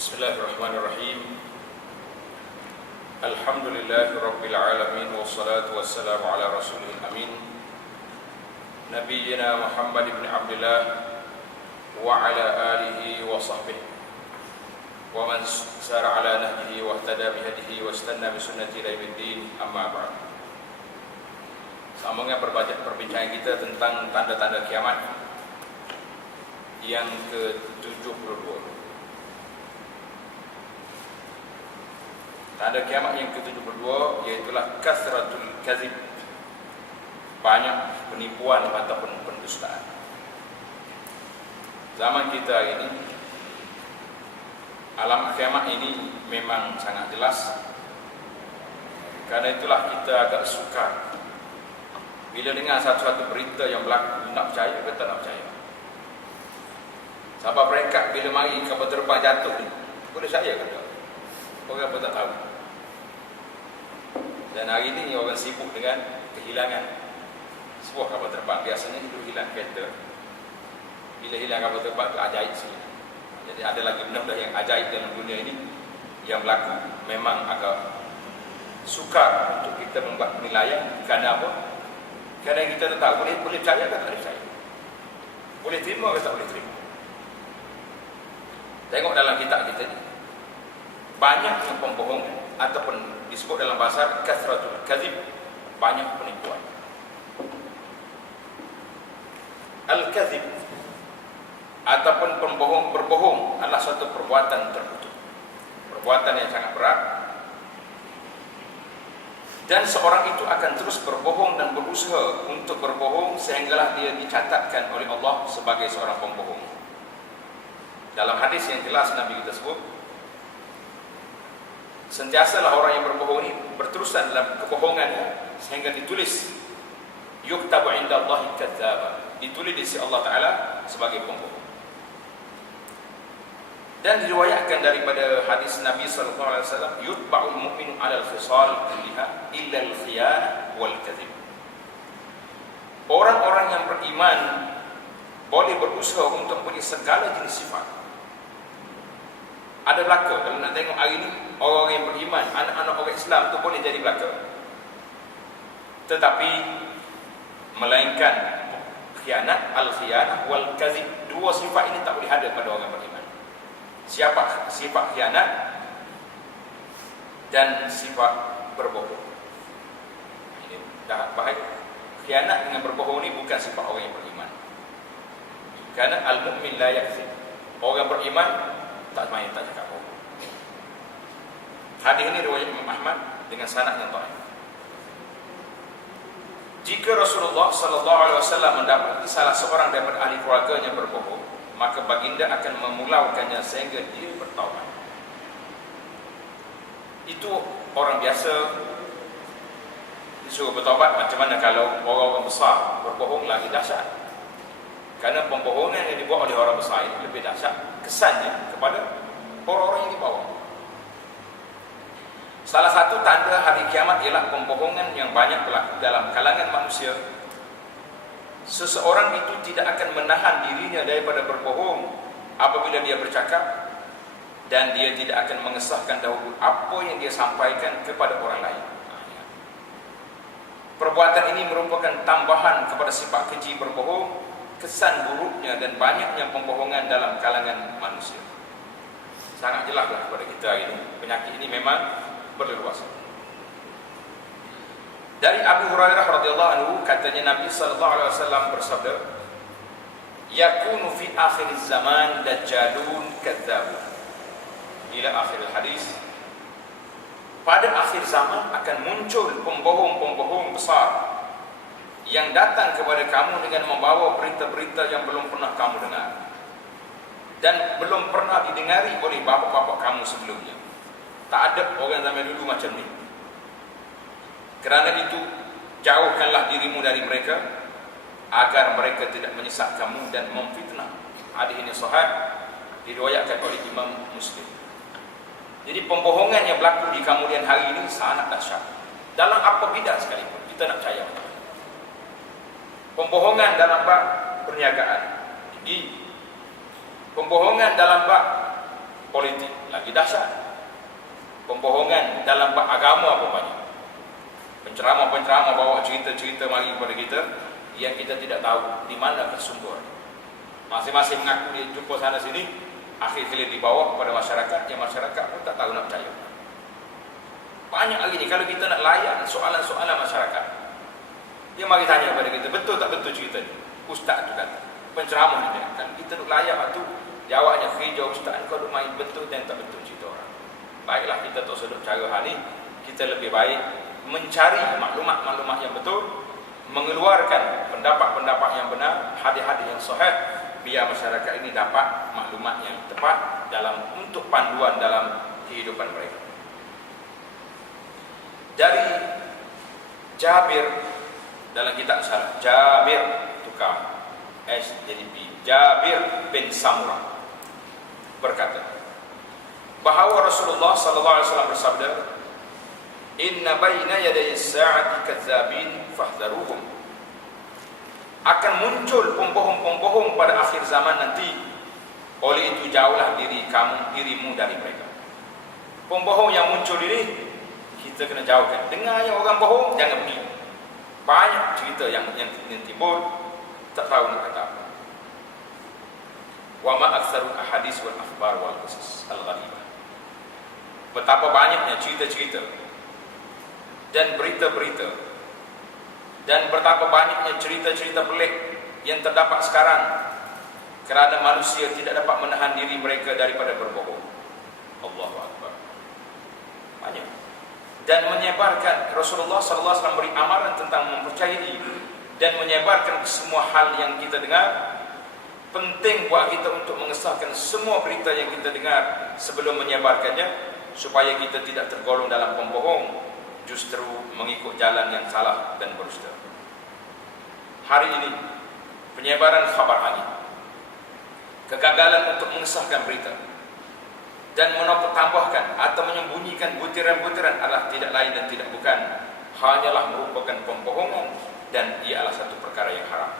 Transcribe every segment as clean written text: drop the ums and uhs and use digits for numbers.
Bismillahirrahmanirrahim. Alhamdulillahi Rabbil Alamin. Wassalatu wassalamu ala rasulil amin, Nabiyyina Muhammad ibn Abdullah wa ala alihi wa sahbihi wa man sara ala nahjihi wa ihtada bihadihi wa istanna bisunnati ila yaumiddin, amma ba'd. Sambungnya perbincangan kita tentang tanda-tanda kiamat yang ke-72. Tanda kiamat yang ke-72 iaitulah kasratul kazib, banyak penipuan ataupun pendustaan. Zaman kita ini, alam kiamat ini memang sangat jelas. Karena itulah kita agak sukar bila dengar satu-satu berita yang berlaku, nak percaya ke tak nak percaya. Sebab mereka bila mari kapal terbang jatuh ni, boleh percaya ke tak? Orang pun tak tahu. Dan hari ini orang sibuk dengan kehilangan sebuah kapal terbang. Biasanya itu hilang kereta. Bila hilang kapal terbang, itu ajaib sekali. Jadi ada lagi benda-benda yang ajaib dalam dunia ini yang berlaku. Memang agak sukar untuk kita membuat penilaian. Kerana apa? Kerana kita tak tahu boleh percaya atau tak boleh percaya, boleh terima atau tak boleh terima. Tengok dalam kitab kita ni, banyak pembohongan ataupun disebut dalam bahasa kasratul kazib, banyak penipuan. Al-kazib ataupun berbohong adalah suatu perbuatan terkutuk, perbuatan yang sangat berat, dan seorang itu akan terus berbohong dan berusaha untuk berbohong sehinggalah dia dicatatkan oleh Allah sebagai seorang pembohong. Dalam hadis yang jelas Nabi kita sebut, sentiasalah orang yang berbohong ini berterusan dalam kebohongannya sehingga ditulis yuktabu indallahi kadzdzaba, ditulis di sisi Allah Ta'ala sebagai pembohong. Dan diriwayatkan daripada hadis Nabi SAW, yutba'ul mu'minu 'alal khisal kulliha illa al-khiyanah wal kadzib. Orang-orang yang beriman boleh berusaha untuk mempunyai segala jenis sifat. Ada belaka. Kalau nak tengok hari ini, orang-orang yang beriman, anak-anak orang Islam tu boleh jadi belaka. Tetapi melainkan khianat, al-khiyanah wal kadzib, dua sifat ini tak boleh ada pada orang beriman. Sifat khianat dan sifat berbohong. Ini dah bahaya. Khianat dengan berbohong ini bukan sifat orang yang beriman. Kerana al-mu'min la yakzib, orang beriman tak main, tak cakap bohong. Hadis ini riwayat Imam Ahmad dengan sanad yang dhaif. Jika Rasulullah sallallahu alaihi wasallam mendapati salah seorang daripada ahli keluarganya berbohong, maka baginda akan memulaukannya sehingga dia bertaubat. Itu orang biasa disuruh bertaubat. Macam mana kalau orang-orang besar berbohong, lagi dahsyat. Kerana pembohongan yang dibuat oleh orang besar ini lebih dahsyat kesannya kepada orang-orang yang dibawa. Salah satu tanda hari kiamat ialah pembohongan yang banyak berlaku dalam kalangan manusia. Seseorang itu tidak akan menahan dirinya daripada berbohong apabila dia bercakap, dan dia tidak akan mengesahkan dahulu apa yang dia sampaikan kepada orang lain. Perbuatan ini merupakan tambahan kepada sifat keji berbohong, kesan buruknya dan banyaknya pembohongan dalam kalangan manusia. Sangat jelaslah kepada kita ini, penyakit ini memang berleluasa. Dari Abu Hurairah radhiyallahu anhu, katanya Nabi sallallahu alaihi wasallam bersabda, yakunu fi akhir zaman dajjalun kadzdzabun ila akhir hadis. Pada akhir zaman akan muncul pembohong-pembohong besar yang datang kepada kamu dengan membawa berita-berita yang belum pernah kamu dengar dan belum pernah didengari oleh bapa-bapa kamu sebelumnya. Tak ada orang zaman dulu macam ni. Kerana itu, jauhkanlah dirimu dari mereka agar mereka tidak menyesat kamu dan memfitnah. Hadis ini sahih, diriwayatkan oleh Imam Muslim. Jadi pembohongan yang berlaku di kemudian hari ini sangat dahsyat. Dalam apa bidang sekalipun, kita nak percaya. Pembohongan dalam bab perniagaan, pembohongan dalam bab politik lagi dahsyat. Pembohongan dalam agama apa banyak. Penceramah-penceramah bawa cerita-cerita mari kepada kita yang kita tidak tahu di mana sumber. Masing-masing mengaku dia jumpa sana sini, akhir-akhir dibawa kepada masyarakat, yang masyarakat pun tak tahu nak percaya. Banyak lagi ni kalau kita nak layan soalan-soalan masyarakat. Dia mari tanya kepada kita, betul tak betul cerita ni? Ustaz tu kata, penceramah ni kan kita nak layan tu, jawabnya hijau ustaz kau duk main betul dan tak betul cerita orang. Baiklah kita tak sedut cara hal ni, kita lebih baik mencari maklumat-maklumat yang betul, mengeluarkan pendapat-pendapat yang benar, hadis-hadis yang sahih, biar masyarakat ini dapat maklumat yang tepat untuk panduan dalam kehidupan mereka. Dari Jabir dalam kitab Salah, Jabir tukar S jadi B, Jabir bin Samurah berkata bahawa Rasulullah sallallahu alaihi wasallam bersabda, "Inna baina yaday as-sa'ati kadzabin fahdharuhum." Akan muncul pembohong-pembohong pada akhir zaman nanti. Oleh itu jauhlah dirimu dari mereka. Pembohong yang muncul ini kita kena jauhkan. Dengar yang orang bohong jangan pergi. Banyak cerita yang timbul tak tahu nak kata apa. Wa ma aktsarul ahadits wal akhbar wal qisas al-gharibah. Betapa banyaknya cerita-cerita dan berita-berita dan betapa banyaknya cerita-cerita pelik yang terdapat sekarang kerana manusia tidak dapat menahan diri mereka daripada berbohong. Allahu Akbar. Banyak. Dan menyebarkan, Rasulullah sallallahu alaihi wasallam beri amaran tentang mempercayai dan menyebarkan semua hal yang kita dengar. Penting buat kita untuk mengesahkan semua berita yang kita dengar sebelum menyebarkannya, supaya kita tidak tergolong dalam pembohong, justru mengikut jalan yang salah dan berdusta. Hari ini penyebaran khabar angin, kegagalan untuk mengesahkan berita dan menambahkan atau menyembunyikan butiran-butiran adalah tidak lain dan tidak bukan hanyalah merupakan pembohongan, dan ia adalah satu perkara yang haram.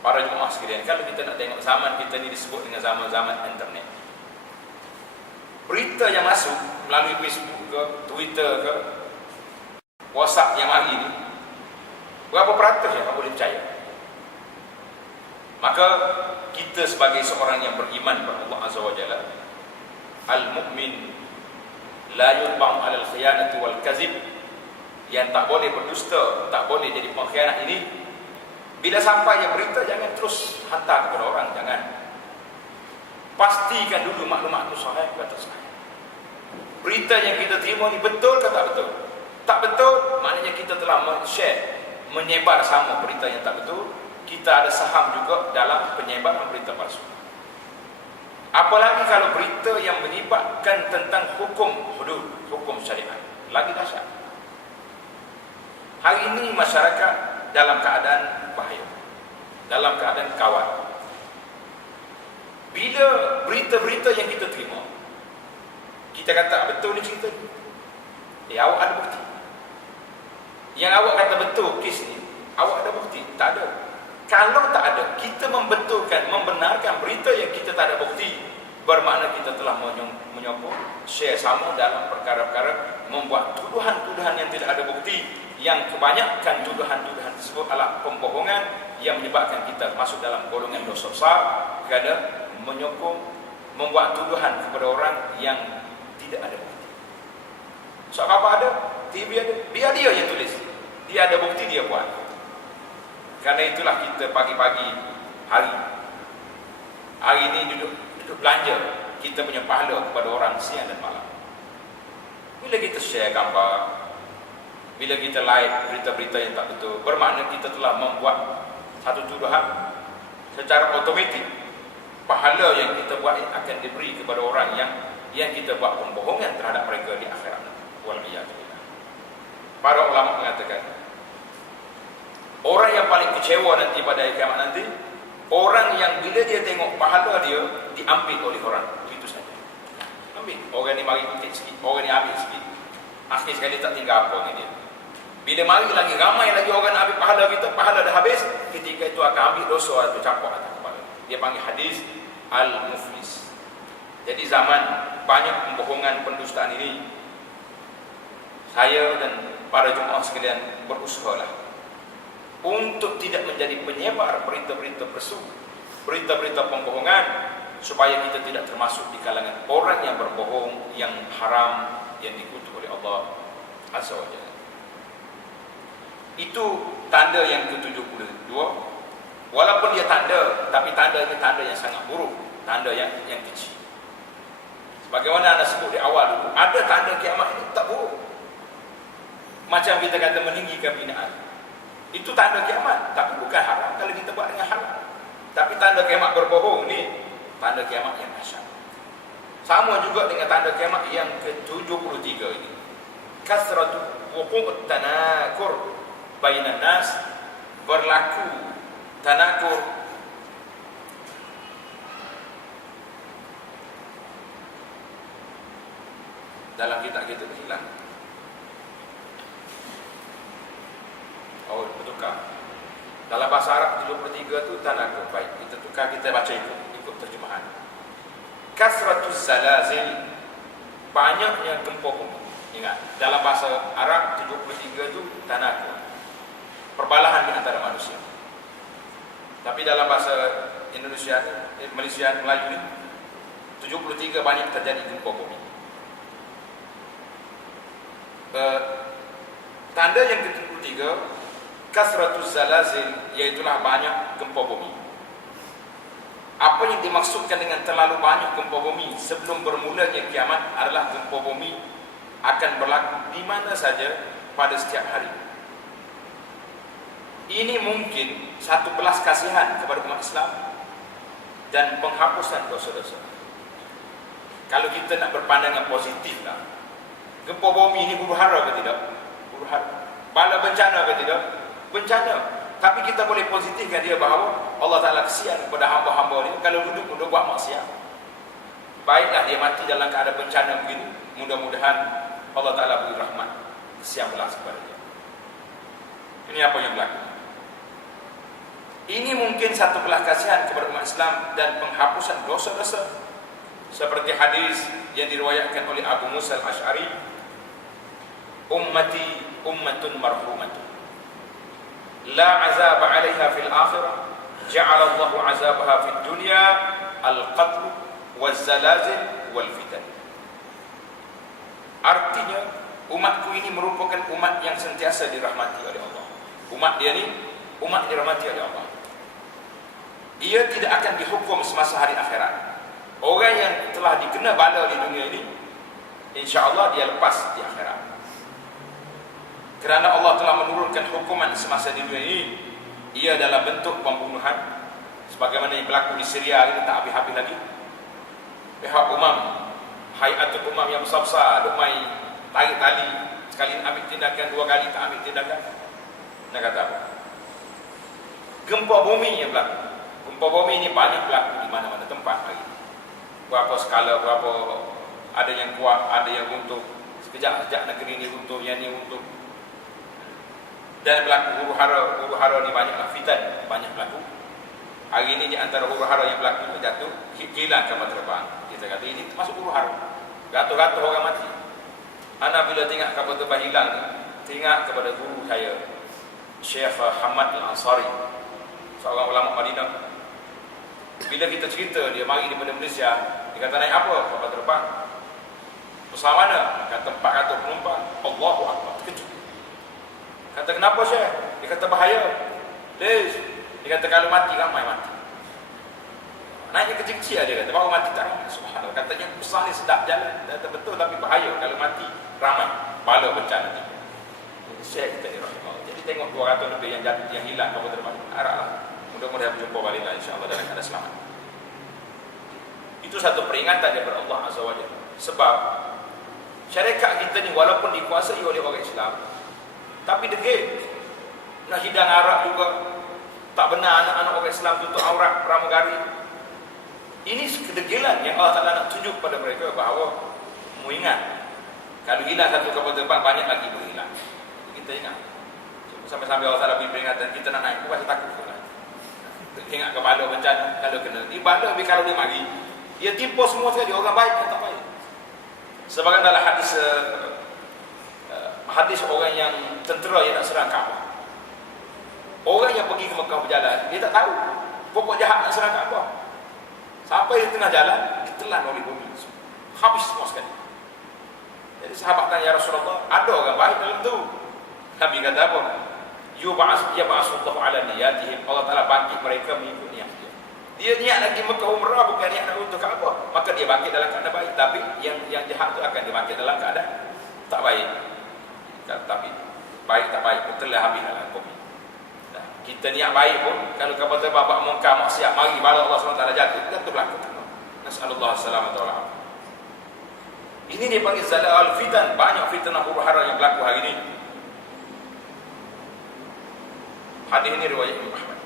Para jemaah sekalian, kalau kita nak tengok zaman kita ni disebut dengan zaman-zaman internet. Berita yang masuk melalui Facebook ke, Twitter ke, WhatsApp yang hari ini, berapa peratus yang boleh percaya? Maka kita sebagai seorang yang beriman kepada Allah Azza wa Jalla, al-mu'min la yutba'u 'alal khiyanati wal kazib, yang tak boleh berdusta, tak boleh jadi pengkhianat ini, bila sampai yang berita jangan terus hantar kepada orang, jangan. Pastikan dulu maklumat itu sahih atau sahih. Berita yang kita terima ni betul ke tak betul? Tak betul, maknanya kita telah share, menyebar sama berita yang tak betul. Kita ada saham juga dalam penyebaran berita palsu. Apalagi kalau berita yang melibatkan tentang hukum hudud, hukum syariat, lagi dahsyat. Hari ini masyarakat dalam keadaan bahaya, dalam keadaan kawat. Bila berita-berita yang kita terima, kita kata betul ni cerita ni, awak ada bukti? Yang awak kata betul kes ni, awak ada bukti? Tak ada. Kalau tak ada, kita membetulkan, membenarkan berita yang kita tak ada bukti, bermakna kita telah menyokong, share sama dalam perkara-perkara, membuat tuduhan-tuduhan yang tidak ada bukti, yang kebanyakan tuduhan-tuduhan tersebut adalah pembohongan yang menyebabkan kita masuk dalam golongan dosa besar, kerana menyokong, membuat tuduhan kepada orang yang tidak ada bukti. So apa ada? TV ada, biar dia yang tulis. Dia ada bukti, dia buat. Karena itulah kita pagi-pagi hari ini duduk belanja, kita punya pahala kepada orang siang dan malam. Bila kita share gambar, bila kita like berita-berita yang tak betul, bermakna kita telah membuat satu tuduhan. Secara otomatik pahala yang kita buat akan diberi kepada orang yang kita buat pembohongan terhadap mereka di akhirat. Waliyadzubillah. Para ulama mengatakan, orang yang paling kecewa nanti pada hari kiamat nanti, orang yang bila dia tengok pahala dia diambil oleh orang, itu saja. Ambil. Orang ni mari kutip sikit, orang ni ambil sikit. Akhir sekali tak tinggal apa dengan dia. Bila mari lagi ramai lagi orang nak ambil pahala kita, pahala dah habis, ketika itu akan ambil dosa atau campur atas kepala. Dia panggil hadis al-muflis. Jadi zaman banyak pembohongan, pendustaan ini, saya dan para jemaah sekalian berusahalah untuk tidak menjadi penyebar berita-berita palsu, berita-berita pembohongan, supaya kita tidak termasuk di kalangan orang yang berbohong, yang haram, yang dikutuk oleh Allah Azza wa Jalla. Itu tanda yang ke-72. Walaupun dia tanda, tapi tanda ini tanda yang sangat buruk, tanda yang kecil. Sebagaimana anda sebut di awal dulu, ada tanda kiamat ini tak buruk. Macam kita kata meninggikan binaan, itu tanda kiamat, tapi bukan haram kalau kita buat dengan halal. Tapi tanda kiamat berbohong ni tanda kiamat yang dahsyat. Sama juga dengan tanda kiamat yang ke-73 ini. Kasratu wuqu'ut tanakur bainan nas, berlaku tanakur, dalam kitab kita hilang. Oh, bertukar. Dalam bahasa Arab 73 itu tanakur. Baik, kita tukar, kita baca ikut terjemahan. Kasratuz zalazil, banyaknya gempa bumi. Ingat, dalam bahasa Arab 73 itu tanakur, perbalahan di antara manusia. Tapi dalam bahasa Indonesia, Malaysia, Melayu ini 73 banyak terjadi gempa bumi. Tanda yang ke-73, kasratuz zalazil, iaitulah banyak gempa bumi. Apa yang dimaksudkan dengan terlalu banyak gempa bumi sebelum bermulanya kiamat adalah gempa bumi akan berlaku di mana saja pada setiap hari. Ini mungkin satu belas kasihan kepada umat Islam dan penghapusan dosa-dosa. Kalau kita nak berpandangan positif lah, gempa bumi ini huru hara ke tidak? Huru hara. Bala bencana ke tidak? Bencana. Tapi kita boleh positifkan dia bahawa Allah Ta'ala kesian kepada hamba-hamba dia kalau duduk buat maksiat. Baiklah dia mati dalam keadaan bencana begini, mudah-mudahan Allah Ta'ala beri rahmat, kesian belas kepada dia. Ini apa yang berlaku. Ini mungkin satu belas kasihan kepada umat Islam dan penghapusan dosa-dosa. Seperti hadis yang diriwayatkan oleh Abu Musa al-Ash'ari, ummati ummatun marhumatun, la azab 'alaiha fil akhirah, ja'ala Allahu 'azabaha fid dunya al-qatl waz-zalazil wal fitan. Artinya umatku ini merupakan umat yang sentiasa dirahmati oleh Allah. Umat dia ni umat dirahmati oleh Allah. Ia tidak akan dihukum semasa hari akhirat. Orang yang telah dikena bala di dunia ini, insya-Allah dia lepas di akhirat. Kerana Allah telah menurunkan hukuman semasa di dunia ini, ia dalam bentuk pembunuhan, sebagaimana yang berlaku di Syria ini tak habis-habis lagi. Pihak umam, hayatul umam yang besar-besar, duk mai tarik tali, sekali ambil tindakan, dua kali tak ambil tindakan. Nak kata apa? Gempa bumi yang berlaku. Gempa bumi ini banyak berlaku di mana-mana tempat lagi. Berapa skala, berapa, ada yang kuat, ada yang runtuh. Sekejap-sekejap negeri ini runtuh, yang ini runtuh. Dan berlaku huru-hara ni banyaklah, fitan banyak berlaku. Hari ini di antara huru-hara yang berlaku itu jatuh, hilang kapal terbang. Kita kata ini termasuk huru-hara. Ratus-ratus orang mati. Ana bila tengok kapal terbang hilang, tengok kepada guru saya, Syekh Hamad Al-Ansari, seorang ulama Madinah. Bila kita cerita dia mari daripada Malaysia, dia kata naik apa kapal terbang? Pesawat mana? Kata 400 penumpang. Allahu Akbar, terkejut. Kata kenapa Syekh? Dia kata bahaya. Dia kata kalau mati ramai mati. Naiknya kecil-kecil dia kata, baru mati tak ramai. Subhanallah. Katanya besar ni sedap jalan. Dia kata betul, tapi bahaya kalau mati ramai. Bala bencana ni. Syekh kita ni rahimahullah. Jadi tengok 200 lebih yang hilang kapal terbang. Haraplah mudah-mudahan berjumpa baliklah insya-Allah dalam keadaan selamat. Itu satu peringatan daripada Allah Azza wa Jalla. Sebab syarikat kita ni walaupun dikuasai oleh orang Islam, tapi degil. Nak hidang arak juga tak benar, anak-anak orang Islam tutup aurat pramugari. Ini kedegilan yang Allah Ta'ala nak tunjuk pada mereka bahawa mu ingat, kalau hilang satu kapal terbang, banyak lagi berhilang. Kita ingat. Sampai-sampai Allah Ta'ala beri peringatan, kita nak naik, aku rasa takut. Ingat ke bala bencana, kalau kena. Di bala, kalau dia mari, Dia tipu semua sekali, orang baik yang tak baik. Sebagai dalam hadis orang yang tentera yang nak serang Kaabah. Orang yang pergi ke Mekah berjalan, dia tak tahu pokok jahat nak serang Kaabah. Sampai di tengah jalan, ditelan oleh bumi. Habis semua sekali. Jadi sahabat tanya, ya Rasulullah, ada orang baik dalam tu? Nabi kata apa? Yub'atsullahu ala niyatihim. Allah Ta'ala bangkit mereka mengikut niat dia. Dia niat nak pergi Mekah umrah, bukan niat nak untuk Kaabah. Maka dia bangkit dalam keadaan baik. Tapi yang jahat tu akan dibangkit dalam keadaan tak baik. Tapi baik tak baik pun telah habis dalam bumi. Kita niat baik pun, kalau kata babak mungkar maksiat, mari bala Allah SWT jatuh, dan itu berlaku. Nasallallahu alaihi wasallam. Ini dipanggil zalal fitan. Banyak fitnah huru-hara yang berlaku hari ini. Hadis ini riwayat Imam Ahmad.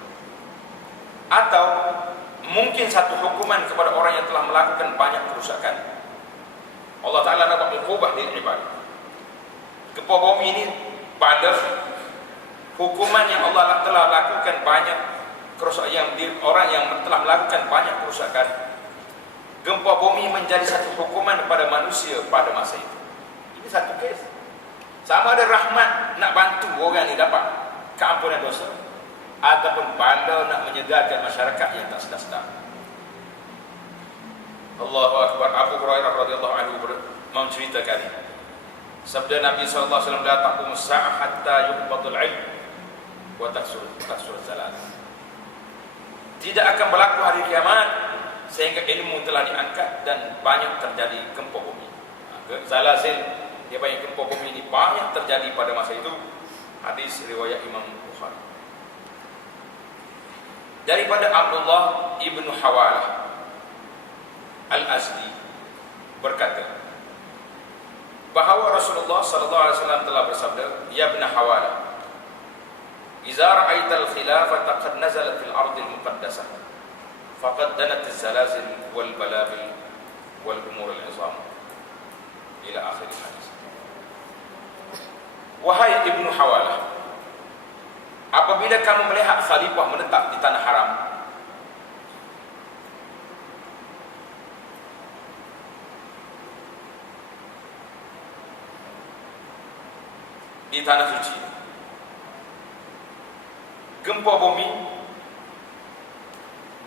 Atau mungkin satu hukuman kepada orang yang telah melakukan banyak kerusakan. Allah Ta'ala nak buat ukubah di ibadah. Gempa bumi ini pada hukuman yang Allah telah lakukan banyak kerusakan, orang yang telah melakukan banyak kerusakan. Gempa bumi menjadi satu hukuman kepada manusia pada masa itu. Ini satu kes. Sama ada rahmat nak bantu orang ni dapat keampunan dosa, ataupun bala nak menyedarkan masyarakat yang tak sedar-sedar. Allahu Akbar. Abu Hurairah radhiyallahu anhu menceritakan sabda Nabi sallallahu alaihi wasallam, la taqumu as-sa'ah hatta yuqbadul 'ilm wa taksur salat. Tidak akan berlaku hari kiamat sehingga ilmu telah diangkat dan banyak terjadi gempa bumi. Zalazil, dia banyak gempa bumi ini banyak terjadi pada masa itu. Hadis riwayat Imam Bukhari. Daripada Abdullah ibnu Hawalah Al-Azdi berkata bahawa Rasulullah sallallahu alaihi wasallam telah bersabda, ya ibn Hawalah, idza ra'aital khilafata qad nazalat fil ardil muqaddasah faqad danat az-zalazil wal balabil wal umur al-'izam ila akhir hadis. Wahai ibnu Hawalah, apabila kamu melihat khalifah menetap di tanah haram, di tanah suci, gempa bumi,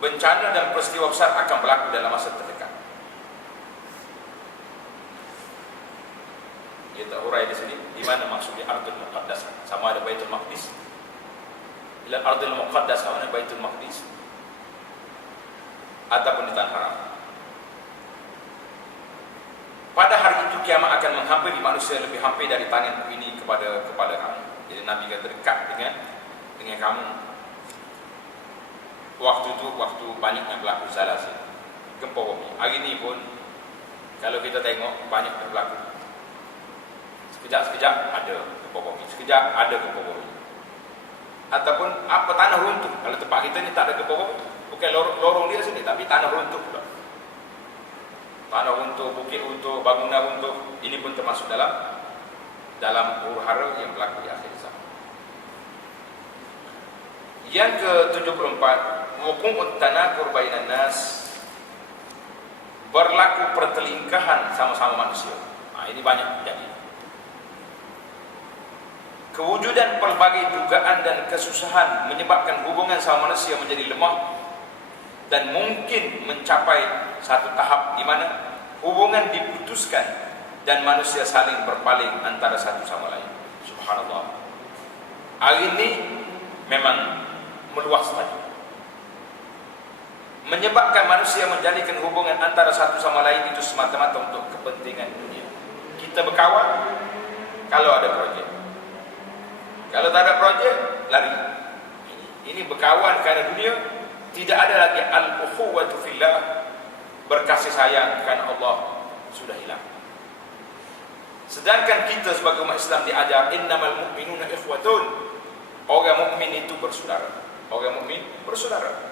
bencana dan peristiwa besar akan berlaku dalam masa terdekat. Dia tak urai di sini di mana maksudnya Ardul Muqaddas, sama ada Baitul Maqdis, ila Ardul Muqaddas, sama ada Baitul Maqdis, ataupun di tanah haram. Pada hari itu kiamat akan menghampiri manusia lebih hampir dari tanganku ini kepada kamu. Jadi Nabi kata dekat dengan kamu. Waktu itu waktu banyaknya berlaku zalazil, gempa bumi. Hari ini pun kalau kita tengok banyak berlaku. Sekejap ada gempa bumi, sekejap ada gempa bumi. Ataupun apa, tanah runtuh. Kalau tempat kita ni tak ada gempa bumi, bukan lorong dia sini, tapi tanah runtuh pula. Tanah runtuh, bukit runtuh, bangunan runtuh. Ini pun termasuk dalam huru-hara yang berlaku di akhir zaman. Yang ke-74, wuqu'ut tanakur bainan nas, berlaku pertelingkahan sama-sama manusia. Ini banyak terjadi. Kewujudan pelbagai dugaan dan kesusahan menyebabkan hubungan sama manusia menjadi lemah dan mungkin mencapai satu tahap di mana hubungan diputuskan dan manusia saling berpaling antara satu sama lain. Subhanallah. Hari ini memang meluas lagi, menyebabkan manusia menjadikan hubungan antara satu sama lain itu semata-mata untuk kepentingan dunia. Kita berkawan kalau ada projek, kalau tak ada projek lari. Ini berkawan kerana dunia. Tidak ada lagi al-ukhuwatu fillah, berkasih sayang kerana Allah, sudah hilang. Sedangkan kita sebagai umat Islam diajar innamal mu'minuna ikhwatun, orang mukmin itu bersaudara. Orang mukmin bersaudara.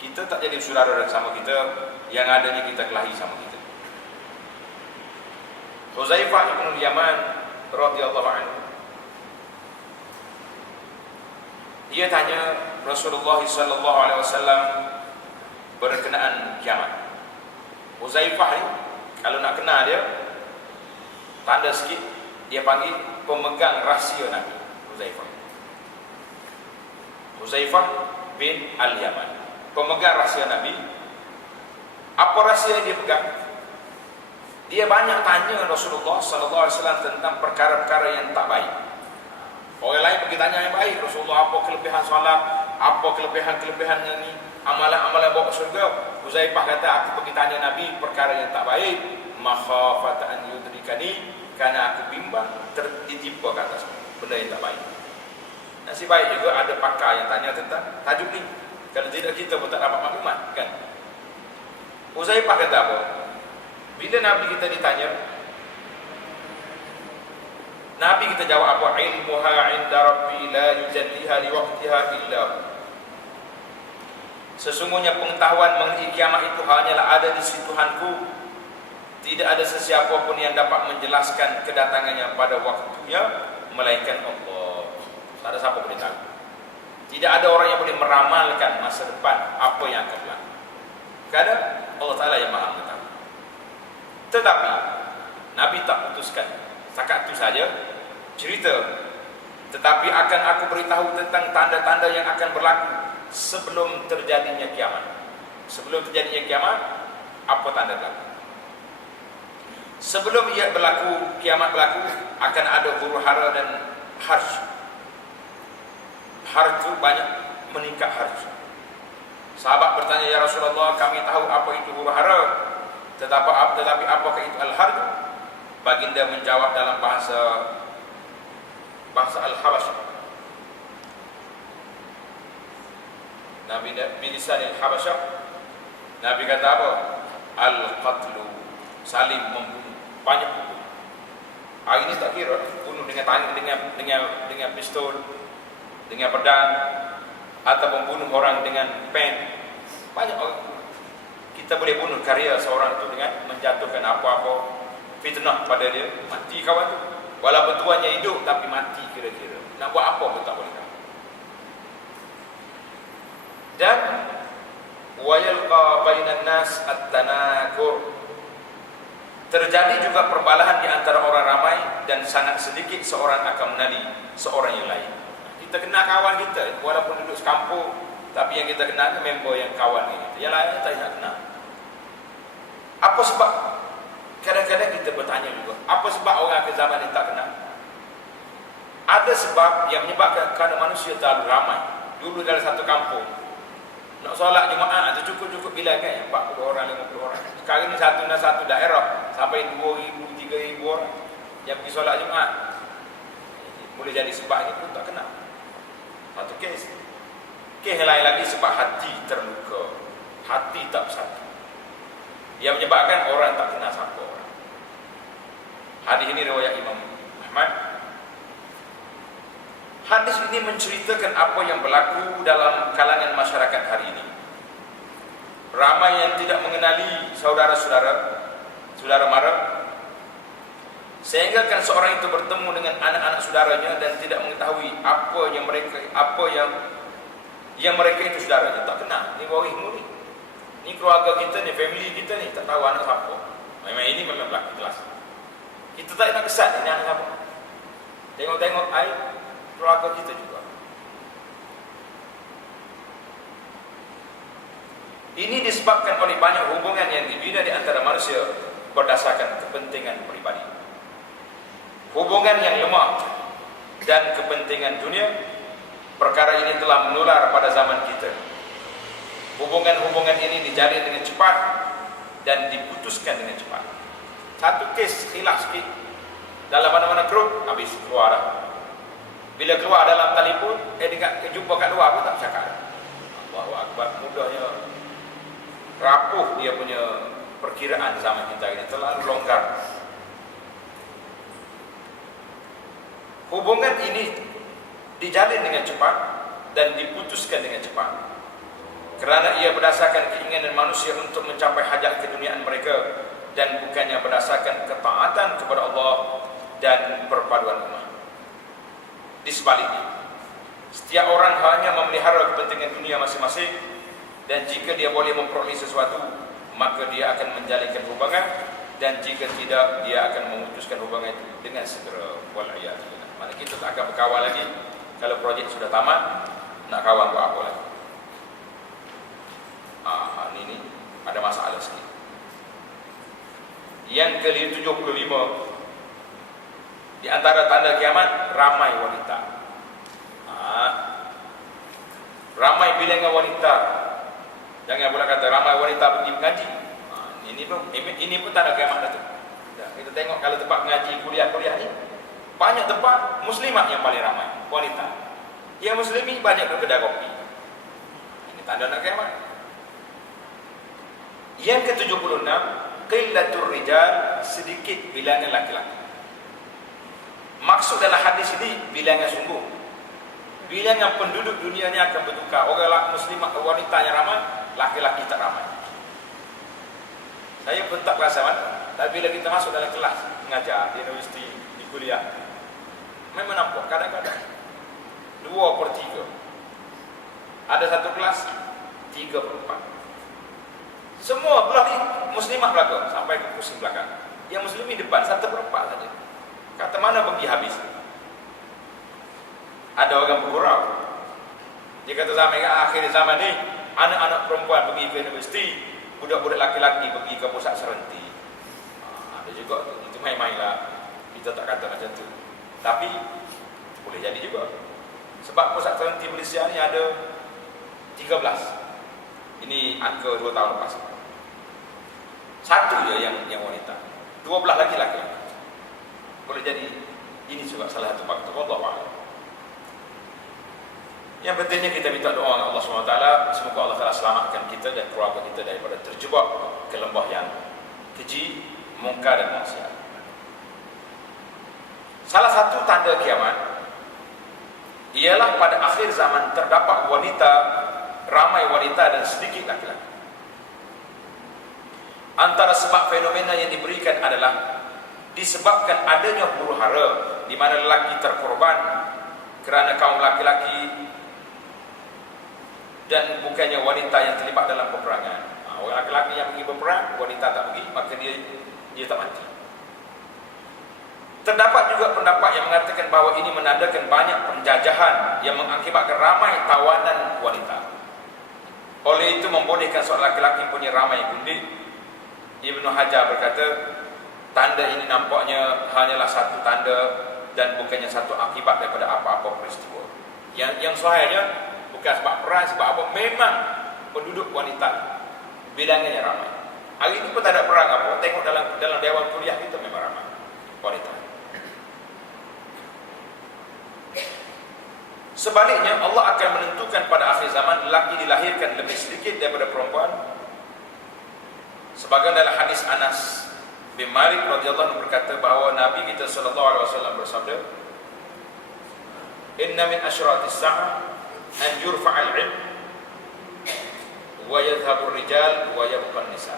Kita tak jadi saudara sama kita, yang adanya kita kelahi sama kita. Huzaifah ibn Yaman radhiyallahu anhu, dia tanya Rasulullah sallallahu alaihi wasallam berkenaan kiamat. Huzaifah ni, kalau nak kenal dia, tanda sikit, dia panggil pemegang rahsia Nabi. Huzaifah bin Al-Yaman, pemegang rahsia Nabi. Apa rahsia yang dia pegang? Dia banyak tanya Rasulullah sallallahu alaihi wasallam tentang perkara-perkara yang tak baik. Orang lain pergi tanya yang baik, Rasulullah apa kelebihan solat, apa kelebihan-kelebihan ini, amalan-amalan bawa ke surga. Huzaifah kata, aku pergi tanya Nabi perkara yang tak baik, makhafata an yudrikani, kerana aku bimbang tertimpa ke atas benda yang tak baik. Nasib baik juga ada pakar yang tanya tentang tajuk ni. Kalau tidak, kita pun tak dapat maklumat, kan? Huzaifah kata apa? Bila Nabi kita ditanya, Nabi kita jawab apa? Ilmuha inda rabbi la yujalliha liwaqtiha illa. Sesungguhnya pengetahuan mengenai kiamat itu hanyalah ada di sisi Tuhanku. Tidak ada sesiapa pun yang dapat menjelaskan kedatangannya pada waktunya melainkan Allah. Tak ada siapa boleh tahu. Tidak ada orang yang boleh meramalkan masa depan apa yang akan berlaku. Kerana Allah Ta'ala yang maha mengetahui. Tetapi Nabi tak putuskan setakat itu saja cerita, tetapi akan aku beritahu tentang tanda-tanda yang akan berlaku sebelum terjadinya kiamat. Sebelum terjadinya kiamat, apa tanda berlaku? Sebelum ia berlaku, kiamat berlaku, akan ada huru-hara dan harj. Harj itu banyak meningkat harj. Sahabat bertanya, ya Rasulullah, kami tahu apa itu huru-hara, tetapi apakah itu al-harj? Baginda menjawab dalam bahasa Al-Habasyah. Nabi bilisan Al-Habasyah, Nabi kata apa? Al-qatlu, saling membunuh, banyak membunuh. Hari ini tak kira bunuh dengan tangan, dengan pistol, dengan pedang, atau membunuh orang dengan pen. Banyak orang. Kita boleh bunuh karya seorang itu dengan menjatuhkan apa-apa fitnah pada dia, mati kawan tu. Walaupun tuannya hidup tapi mati kira-kira. Nak buat apa pun tak boleh. Dan wa yalqa bainan nas at-tanakur. Terjadi juga perbalahan di antara orang ramai dan sangat sedikit seorang akan mengenali seorang yang lain. Kita kenal kawan kita walaupun duduk sekampung, tapi yang kita kenal itu member yang kawan kita. Yang lain kita tak kenal. Apa sebab? Kadang-kadang kita bertanya juga, apa sebab orang akhir zaman ini tak kenal? Ada sebab yang menyebabkan kerana manusia terlalu ramai. Dulu dalam satu kampung, nak solat Jumaat itu cukup-cukup bilangan, 40 orang, 50 orang. Sekarang ini satu daerah sampai 2,000, 3,000 orang yang pergi solat Jumaat. Boleh jadi sebab ini pun tak kenal. Satu kes. Kes lain lagi sebab hati terluka, hati tak bersatu, yang menyebabkan orang tak kenal siapa orang. Hadis ini riwayat Imam Ahmad. Hadis ini menceritakan apa yang berlaku dalam kalangan masyarakat hari ini. Ramai yang tidak mengenali saudara mara, sehingga kan seorang itu bertemu dengan anak-anak saudaranya dan tidak mengetahui apa yang mereka itu saudaranya. Tak kenal. Ni warismu ni. Ni keluarga kita ni, family kita ni, tak tahu anak siapa. Memang ini memang berlaku jelas. Kita tak nak kesan ini anak siapa. Tengok-tengok air keluarga kita juga. Ini disebabkan oleh banyak hubungan yang dibina di antara manusia berdasarkan kepentingan pribadi. Hubungan yang lemah dan kepentingan dunia. Perkara ini telah menular pada zaman kita. Hubungan-hubungan ini dijalin dengan cepat dan diputuskan dengan cepat. Satu kes khilaf sikit dalam mana-mana grup, habis keluar dah. Bila keluar dalam telefon, jumpa kat luar pun tak bercakap. Allahu Akbar, mudahnya rapuh dia punya perkiraan zaman kita ini, terlalu longgar. Hubungan ini dijalin dengan cepat dan diputuskan dengan cepat, kerana ia berdasarkan keinginan manusia untuk mencapai hajat keduniaan mereka dan bukannya berdasarkan ketaatan kepada Allah dan perpaduan umat. Di sebaliknya, setiap orang hanya memelihara kepentingan dunia masing-masing, dan jika dia boleh memperoleh sesuatu, maka dia akan menjalinkan hubungan, dan jika tidak dia akan memutuskan hubungan itu dengan segera. Wal'iyadzubillah. Mana kita tak akan berkawan lagi kalau projek sudah tamat, nak kawan buat apa lagi? Ini ada masalah sikit. Yang ke-75, di antara tanda kiamat, ramai wanita. Ramai bilangan wanita. Jangan pula kata ramai wanita pergi mengaji. Ini pun tanda kiamat dah tu. Kita tengok kalau tempat mengaji, kuliah ni, banyak tempat muslimat yang paling ramai, wanita. Yang muslimi banyak ke kedai kopi. Ini tanda nak kiamat. Yang ke-76, qillatur rijal, sedikit bilangan laki-laki. Maksud dalam hadis ini bilangan sungguh. Bilangan penduduk dunia ni akan bertukar. Orang muslimat, wanitanya ramai, laki-laki tak ramai. Saya pun tak rasa mana, tapi bila kita masuk dalam kelas mengajar di universiti, di kuliah, memang nampak kadang-kadang 2/3. Ada satu kelas 3/4. Semua belah ni muslimat belakang sampai ke pusing belakang. Yang muslimin depan 1/4 saja. Kata mana pergi habis? Ada orang bergurau. Dia kata akhir zaman ni, anak-anak perempuan pergi ke universiti, budak-budak laki-laki pergi ke pusat serenti. Ada juga tu. Itu main-main lah. Kita tak kata macam tu. Tapi boleh jadi juga. Sebab pusat serenti Malaysia ni ada 13. Ini angka 2 tahun lepas. Satu je yang wanita. 12 lagi laki-laki. Boleh jadi ini juga salah satu faktor. Wallahu a'lam. Yang pentingnya kita minta doa kepada Allah SWT, semoga Allah Taala selamatkan kita dan keluarga kita daripada terjebak ke lembah yang keji, mungkar dan maksiat. Salah satu tanda kiamat ialah pada akhir zaman terdapat wanita, ramai wanita dan sedikit laki-laki. Antara sebab fenomena yang diberikan adalah disebabkan adanya huru-hara di mana lelaki terkorban kerana kaum laki-laki dan bukannya wanita yang terlibat dalam peperangan. Orang laki-laki yang pergi berperang, wanita tak pergi, maka dia tak mati. Terdapat juga pendapat yang mengatakan bahawa ini menandakan banyak penjajahan yang mengakibatkan ramai tawanan wanita. Oleh itu membolehkan seorang laki-laki punya ramai gundik. Ibnu Hajar berkata, tanda ini nampaknya hanyalah satu tanda dan bukannya satu akibat daripada apa-apa peristiwa. Yang sahihnya bukan sebab perang, sebab apa, memang penduduk wanita bilangannya ramai. Hari ini pun tak ada perang apa, tengok dalam dewan kuliah kita memang ramai wanita. Sebaliknya, Allah akan menentukan pada akhir zaman lelaki dilahirkan lebih sedikit daripada perempuan. Sebagian dalam hadis Anas bin Malik radhiyallahu anhu berkata bahawa Nabi kita sallallahu alaihi wasallam bersabda, "Inna min asyratis sa'ah an yurfa'al 'ilm wa yadhhabu ar-rijal wa yabqa an-nisa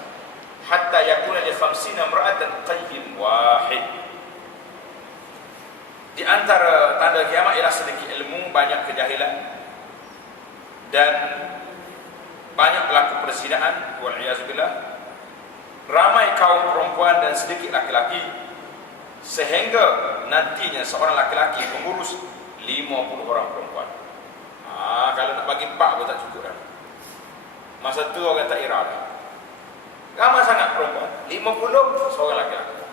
hatta yakuna li 50 imra'atan qayyim wahid." Di antara tanda kiamat ialah sedikit ilmu, banyak kejahilan dan banyak berlaku perzinahan, wal iyazbillah. Ramai kaum perempuan dan sedikit laki-laki, sehingga nantinya seorang laki-laki mengurus 50 orang perempuan. Kalau nak bagi 4 pun tak cukup dah. Masa tu orang tak ira dah. Ramai sangat perempuan, 50 seorang laki-laki.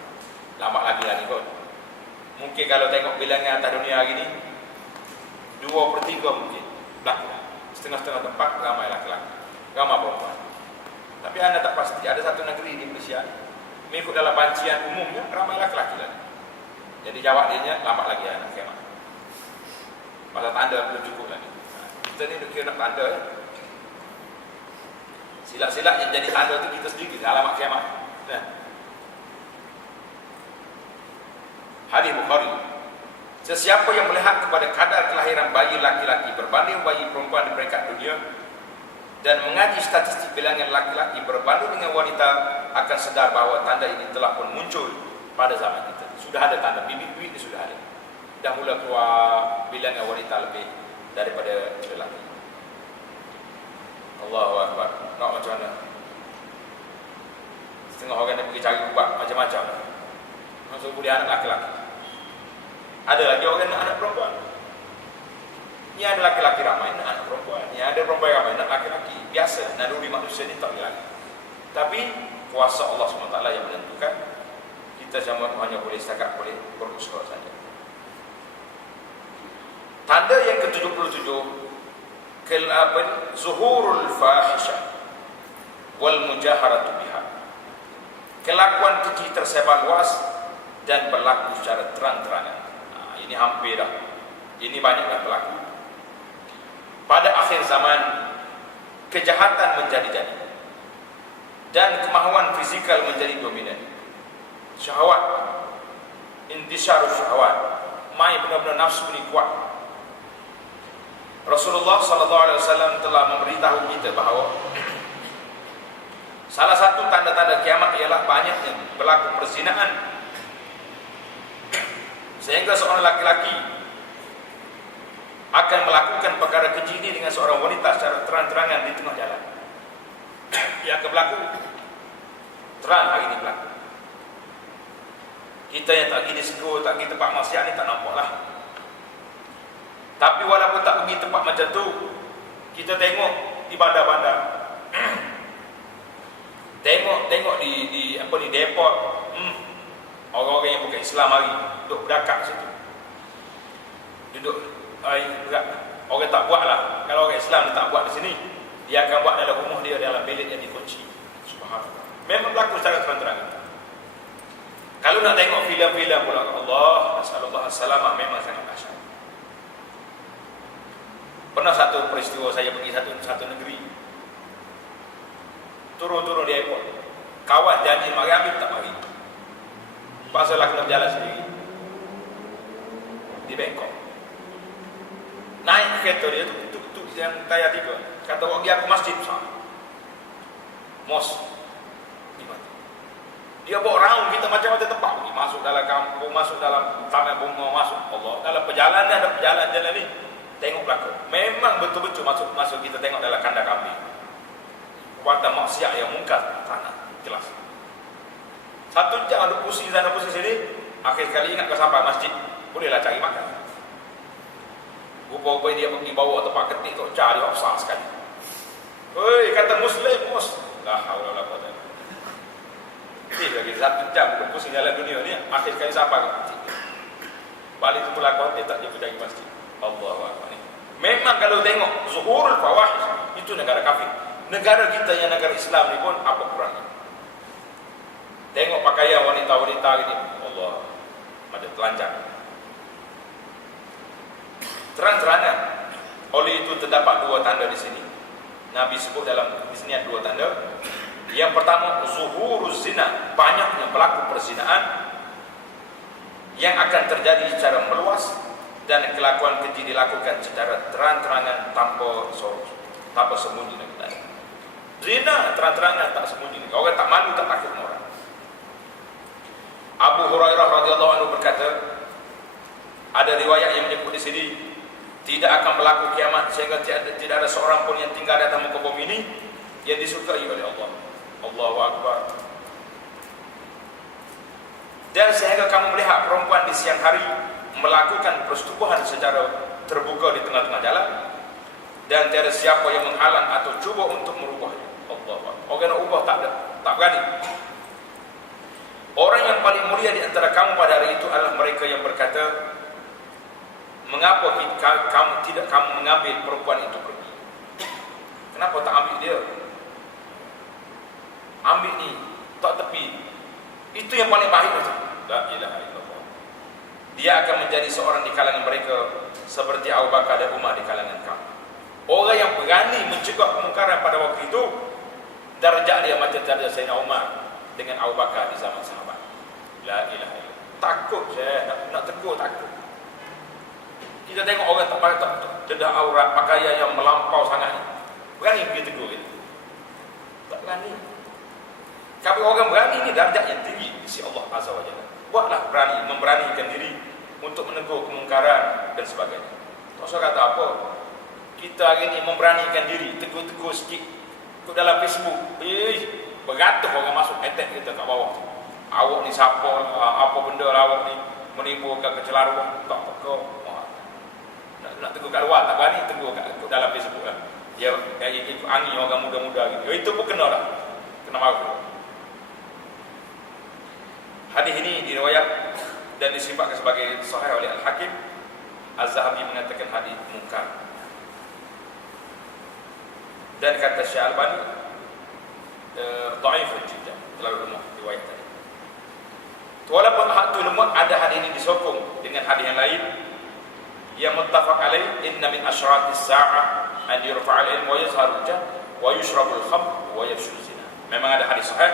Lambat lagi kot. Mungkin kalau tengok bilangan atas dunia hari ni 2/3 mungkin laki. Setengah-setengah tempat ramai laki-laki, ramai perempuan. Tapi anda tak pasti. Ada satu negeri di Malaysia, mengikut dalam bancian umumnya ramai laki-laki lagi. Jadi jawab dia lambat lagi nak kiamat. Masa tanda belum cukup lagi. Kita ni kira nak tanda ya. Silat-silat yang jadi tanda tu kita sendiri, alamat kiamat. Hadis Bukhari. Sesiapa yang melihat kepada kadar kelahiran bayi laki-laki berbanding bayi perempuan di peringkat dunia dan mengaji statistik bilangan laki-laki berbanding dengan wanita, akan sedar bahawa tanda ini telah pun muncul pada zaman kita. Sudah ada tanda, bibit-bibit ini sudah ada. Dah mula keluar bilangan wanita lebih daripada lelaki. Allahu Akbar. Nak macam mana? Setengah orang yang pergi cari ubat macam-macam. Masuk boleh anak laki-laki. Ada lagi orang anak perempuan. Ini ada laki-laki ramai, anak perempuan. Ini ada perempuan ramai, anak laki-laki. Biasa, naluri manusia ni tak boleh lagi. Tapi kuasa Allah SWT yang menentukan. Kita semua hanya boleh setakat boleh berusaha saja. Tanda yang ke-77, zuhurul fahisyah wal mujaharatu biha. Kelakuan keji tersebar luas dan berlaku secara terang-terangan. Ini hampir dah. Ini banyaklah berlaku. Pada akhir zaman, kejahatan menjadi-jadi dan kemahuan fizikal menjadi dominan. Syahwat, intisarus syahwat, mai benar-benar nafsu ini kuat. Rasulullah SAW telah memberitahu kita bahawa salah satu tanda-tanda kiamat ialah banyaknya berlaku perzinaan, sehingga seorang laki-laki akan melakukan perkara keji ini dengan seorang wanita secara terang-terangan di tengah jalan. Ia akan berlaku terang hari ini berlaku. Kita yang tak pergi disko, tak pergi tempat maksiat ni tak nampak lah. Tapi walaupun tak pergi tempat macam tu, kita tengok di bandar-bandar, tengok di apa ni, depot, orang-orang yang bukan Islam hari duduk berdakak situ, duduk berat. Orang tak buat lah. Kalau orang Islam dia tak buat di sini, dia akan buat dalam rumah dia, dalam bilik yang dikunci. Subhanallah. Memang berlaku secara terang-terangan. Kalau nak tengok filem-filem pula, Allah nasallallahu alaihi memang sangat dahsyat. Pernah satu peristiwa, saya pergi satu negeri, turun di airport, kawan janji mari ambil, tak mari. Pasal lah kena berjalan sendiri di Bangkok. Naik kereta dia tu yang tayar 3. Kata orang dia aku masjid besar, mosque. Dia bawa raung kita macam-macam tempat, masuk dalam kampung, masuk dalam taman bunga, masuk Allah. Dalam perjalanan ada perjalanan ni, tengok belakang. Memang betul-betul masuk kita tengok dalam kandang kambing. Perbuatan maksiat yang mungkar, tanah, jelas. 1 jam ada pusing sana pusing sini, akhir sekali ingat kau sampai masjid, bolehlah cari makan. Rupa-rupa dia pergi bawa tempat ketik tu, cari besar sekali. Hei, kata Muslim, la haula wala quwwata. Lagi 1 jam bukan pusing jalan dunia ni, akhir sekali sampai ke masjid. Balik tu pelakon dia tak jumpa lagi masjid. Allahu akbar. Memang kalau tengok zuhurul fawahish, itu negara kafir. Negara kita yang negara Islam ni pun apa kurangnya? Tengok pakaian wanita-wanita gini, Allah, macam telanjang. Terang-terangan. Oleh itu terdapat 2 tanda di sini. Nabi sebut dalam di sini ada 2 tanda. Yang pertama, zuhuruz zina, banyaknya berlaku perzinaan yang akan terjadi secara meluas dan kelakuan keji dilakukan secara terang-terangan tanpa sembunyi dan kedai. Zina terang-terangan tak sembunyi. Orang tak malu, tak takut dengan orang. Abu Hurairah radhiyallahu anhu berkata, ada riwayat yang menyebut di sini, tidak akan berlaku kiamat sehingga tidak ada seorang pun yang tinggal di atas muka bumi ini yang disukai oleh Allah. Allahu akbar. Dan sehingga kamu melihat perempuan di siang hari melakukan persetubuhan secara terbuka di tengah-tengah jalan dan tiada siapa yang menghalang atau cuba untuk merubahnya. Allahu akbar. Orang nak ubah tak ada, tak berani. Orang yang paling mulia di antara kamu pada hari itu adalah mereka yang berkata, mengapa kamu mengambil perempuan itu pergi? Kenapa tak ambil dia? Ambil ni, tak tepi. Itu yang paling baik. La ilaha illallah. Dia akan menjadi seorang di kalangan mereka seperti Abu Bakar dan Umar di kalangan kamu. Orang yang berani mencegah kemungkaran pada waktu itu, darjah dia macam darjah Sayyidina Umar dengan Abu Bakar di zaman sahabat. La ilaha illallah. Takut saya nak tegur, takut. Kita tengok orang tak dedah aurat, pakaian yang melampau sangat ni, berani pergi tegur itu? Tak berani. Tapi orang berani ni darjat yang tinggi si Allah Azza wa Jalla. Buatlah berani, memberanikan diri untuk menegur kemungkaran dan sebagainya. Tak usah kata apa. Kita hari ni memberanikan diri, tegur-tegur sikit ikut dalam Facebook. beratus orang masuk attack kita kat bawah. Awak ni siapa lah, apa benda lah awak ni menimbulkan kecelaruan, tak pekak. Nak tegur kat luar, tak berani tegur kat dalam Facebook lah. Dia ikut angin orang muda-muda gitu. Itu pun kena lah. Kena marah. Hadis ini diriwayat dan disifatkan sebagai sahih oleh Al-Hakim. Az-Zahabi mengatakan hadis munkar. Dan kata Syekh Albani dhaif jiddan, terlalu lemah riwayat tadi. Walaupun hak tu lemah, ada hadis ini disokong dengan hadis yang lain yang muttafaq alaih, inna min asyratis sa'ah an yurfa'al ilm wa yazharul jahl wa yushrabul khamr wa yafshul zina. Memang ada hadis sahih.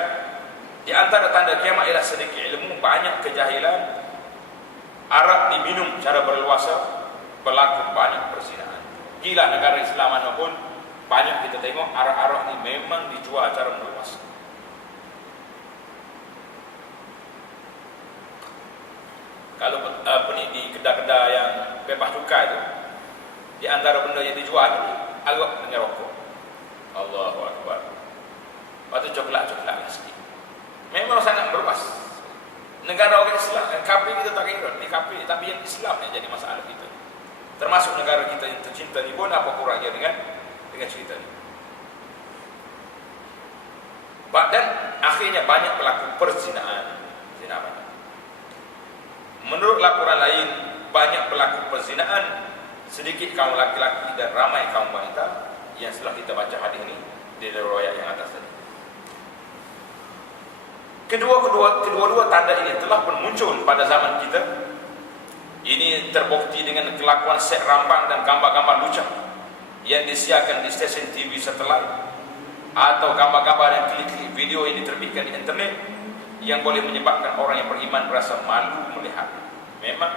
Di antara tanda kiamat ialah sedikit ilmu, banyak kejahilan, arak diminum secara berleluasa, berlaku banyak perzinahan. Gila negara Islam manapun, banyak kita tengok arak-arak ni memang dijual secara meluas. Kalau di kedai-kedai yang bebas cukai tu, di antara benda yang dijual ni arak dengan rokok. Allahu Akbar. Lepas tu coklat-coklat lah sikit. Memang sangat berluas. Negara orang Islam, kafir kita tak kira, ni kafir, tapi yang Islam yang jadi masalah kita. Termasuk negara kita yang tercinta ni pun apa kurangnya dengan cerita ni. Dan akhirnya banyak pelaku perzinahan. Zina banyak. Menurut laporan lain, banyak pelaku perzinahan, sedikit kaum laki-laki dan ramai kaum wanita, yang setelah kita baca hadis ini di riwayat yang atas tadi. Kedua-dua tanda ini telah pun muncul pada zaman kita. Ini terbukti dengan kelakuan seks rambang dan gambar-gambar lucah yang disiarkan di stesen TV satelit, atau gambar-gambar dan klip-klip video yang diterbitkan di internet yang boleh menyebabkan orang yang beriman berasa malu melihat. Memang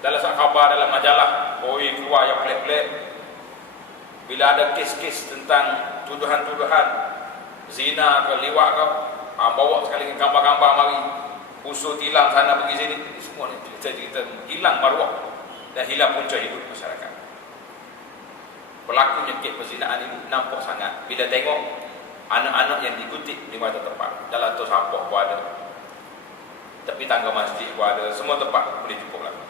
dalam surat khabar, dalam majalah, keluar yang pelik-pelik. Bila ada kes-kes tentang tuduhan-tuduhan zina ke liwat ke, bawa sekali gambar-gambar mari, usul tilang sana pergi sini, semua ni cerita-cerita hilang maruah dan hilang punca hidup masyarakat. Pelakunya kes perzinahan ini nampak sangat bila tengok anak-anak yang dikutip di mana tempat, dalam tos sampah pun ada, tepi tangga masjid pun ada, semua tempat boleh jumpa lagi.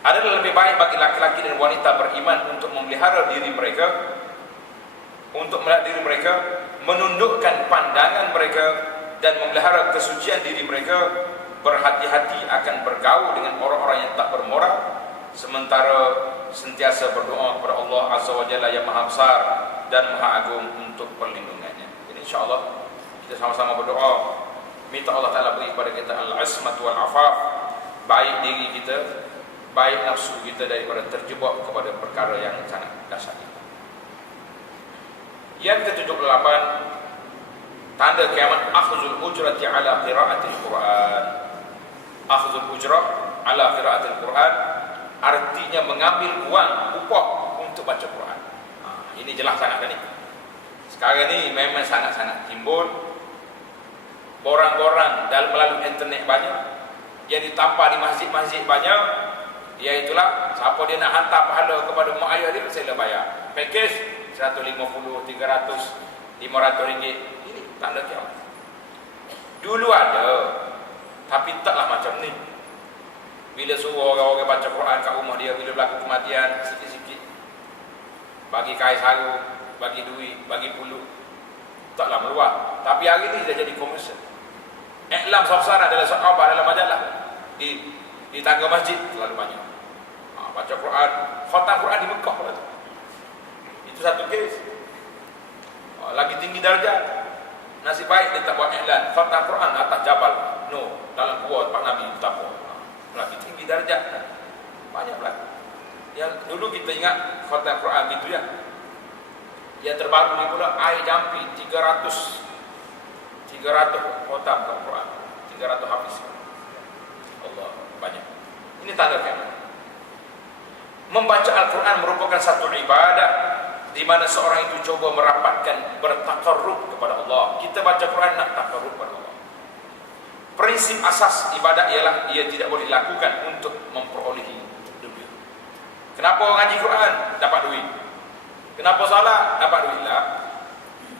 Adalah lebih baik bagi laki-laki dan wanita beriman untuk memelihara diri mereka, menundukkan pandangan mereka dan memelihara kesucian diri mereka, berhati-hati akan bergaul dengan orang-orang yang tak bermoral, sementara sentiasa berdoa kepada Allah Azza wa Jalla yang Maha Besar dan Maha Agung untuk perlindungannya. Jadi insya-Allah kita sama-sama berdoa, minta Allah Taala beri kepada kita al-ismat wal afaf, baik diri kita, baik nafsu kita daripada terjebak kepada perkara yang sangat dahsyat. Yang ke-78, tanda kiamat akhzul ujrati ala qiraatil Quran. Akhzul ujrah ala qiraatil Quran artinya mengambil uang upah untuk baca Quran. Ini jelas sangat kan ni. Sekarang ni memang sangat-sangat timbul borang-borang dalam melalui internet banyak, yang ditampar di masjid-masjid banyak. Iaitulah siapa dia nak hantar pahala kepada mak ayah dia, saya bayar. Package 150, 300, 500 ringgit. Ini tanda kiamat. Dulu ada, tapi taklah macam ni. Bila suruh orang-orang baca Quran kat rumah dia, bila berlaku kematian, sikit-sikit bagi kais sarung, bagi duit, bagi puluh, taklah meluar. Tapi hari ni dah jadi komersial. Iklan besar-besaran dalam khabar, dalam majalah, di tangga masjid terlalu banyak. Baca Quran, khatam Quran di Mekah pula tu. Itu satu kes. Lagi tinggi darjat. Nasib baik dia tak buat iklan khatam Quran atas jabal. No, dalam gua tempat Nabi tak apa. Lagi tinggi darjat. Banyak pula. Yang dulu kita ingat khatam Quran gitu ya. Yang terbaru ni pula air jampi 300 khatam Quran. 300 hafiz. Allah, banyak. Ini tanda kiamat. Membaca Al-Quran merupakan satu ibadah di mana seorang itu coba merapatkan, bertakarrub kepada Allah. Kita baca Quran nak takarrub kepada Allah. Prinsip asas ibadah ialah ia tidak boleh dilakukan untuk memperolehi dunia. Kenapa orang ngaji Quran? Dapat duit. Kenapa salat? Dapat duit lah.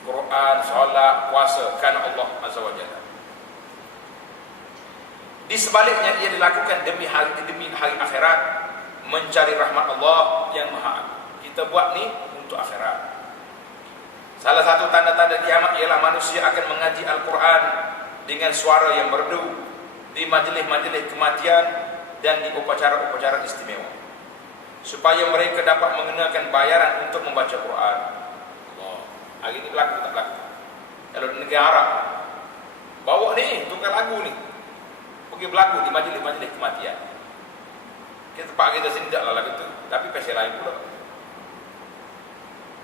Quran, solat, puasa karena Allah Azza wa Jalla. Di sebaliknya ia dilakukan demi hari akhirat, mencari rahmat Allah yang Maha Agung. Kita buat ni untuk akhirat. Salah satu tanda-tanda kiamat ialah manusia akan mengaji Al-Quran dengan suara yang merdu di majlis-majlis kematian dan di upacara-upacara istimewa, supaya mereka dapat mengenakan bayaran untuk membaca Quran. Allah. Hari ini berlaku tak berlaku? Kalau di negara Arab, bawa ni tukar lagu ni, pergi berlaku di majlis-majlis kematian. Kita tempat kita sini taklah lagu tu, tapi pasal lain pula.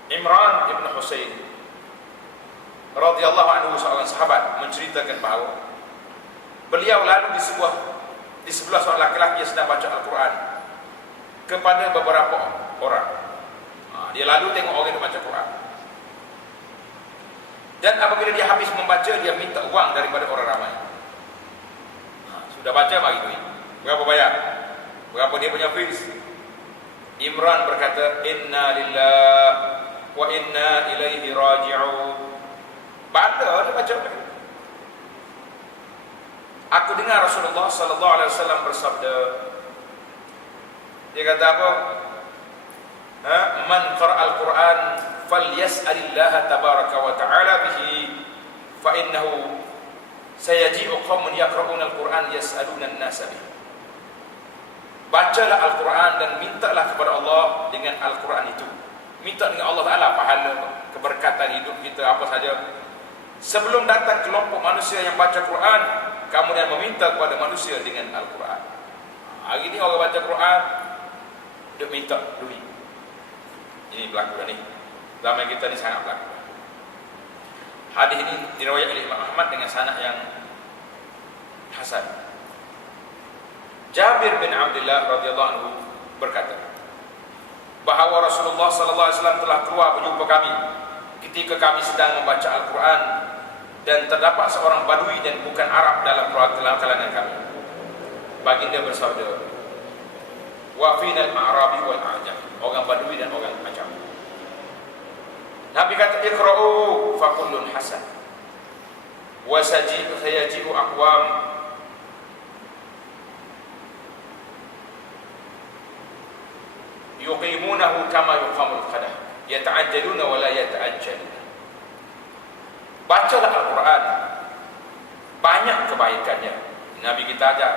Imran ibn Husain radhiyallahu anhu, seorang sahabat, menceritakan bahawa beliau lalu di sebelah seorang laki-laki yang sedang baca Al-Quran kepada beberapa orang. Dia lalu tengok orang yang baca Quran, dan apabila dia habis membaca, dia minta uang daripada orang ramai. Sudah baca mari duit, berapa bayar, berapa dia punya fees. Imran berkata, inna lillahi wa inna ilaihi raji'un. Bala dia baca. Aku dengar Rasulullah sallallahu alaihi wasallam bersabda, dia kata apa? Man qara'a al-Quran falyas'alillah tabaraka wa ta'ala bihi fa innahu sayaji'u qaumun yaqra'una al-Quran yas'aluna an-nasa bihi. Bacalah Al-Quran dan mintalah kepada Allah dengan Al-Quran itu. Minta dengan Allah Ta'ala pahala, keberkatan hidup kita, apa saja. Sebelum datang kelompok manusia yang baca Quran, kemudian meminta kepada manusia dengan Al-Quran. Hari ini orang baca Quran, dia minta duit. Ini berlaku dah ni. Zaman kita ni sangat berlaku. Hadis ini diriwayatkan oleh Imam Ahmad dengan sanad yang hasan. Jabir bin Abdullah radhiyallahu anhu berkata bahawa Rasulullah sallallahu alaihi wasallam telah keluar berjumpa kami ketika kami sedang membaca Al-Quran, dan terdapat seorang badui dan bukan Arab dalam kalangan kami. Baginda bersabda, wa final a'rabi wal a'jam, orang badui dan orang ajam. Nabi kata, iqra'u fa kullun hasan wa sayaji'u aqwam yuqimunahu kama yuqamul qadah yata'ajjaluna wa la yata'ajjaluna. Bacalah Al-Quran, banyak kebaikannya. Nabi kita ajar,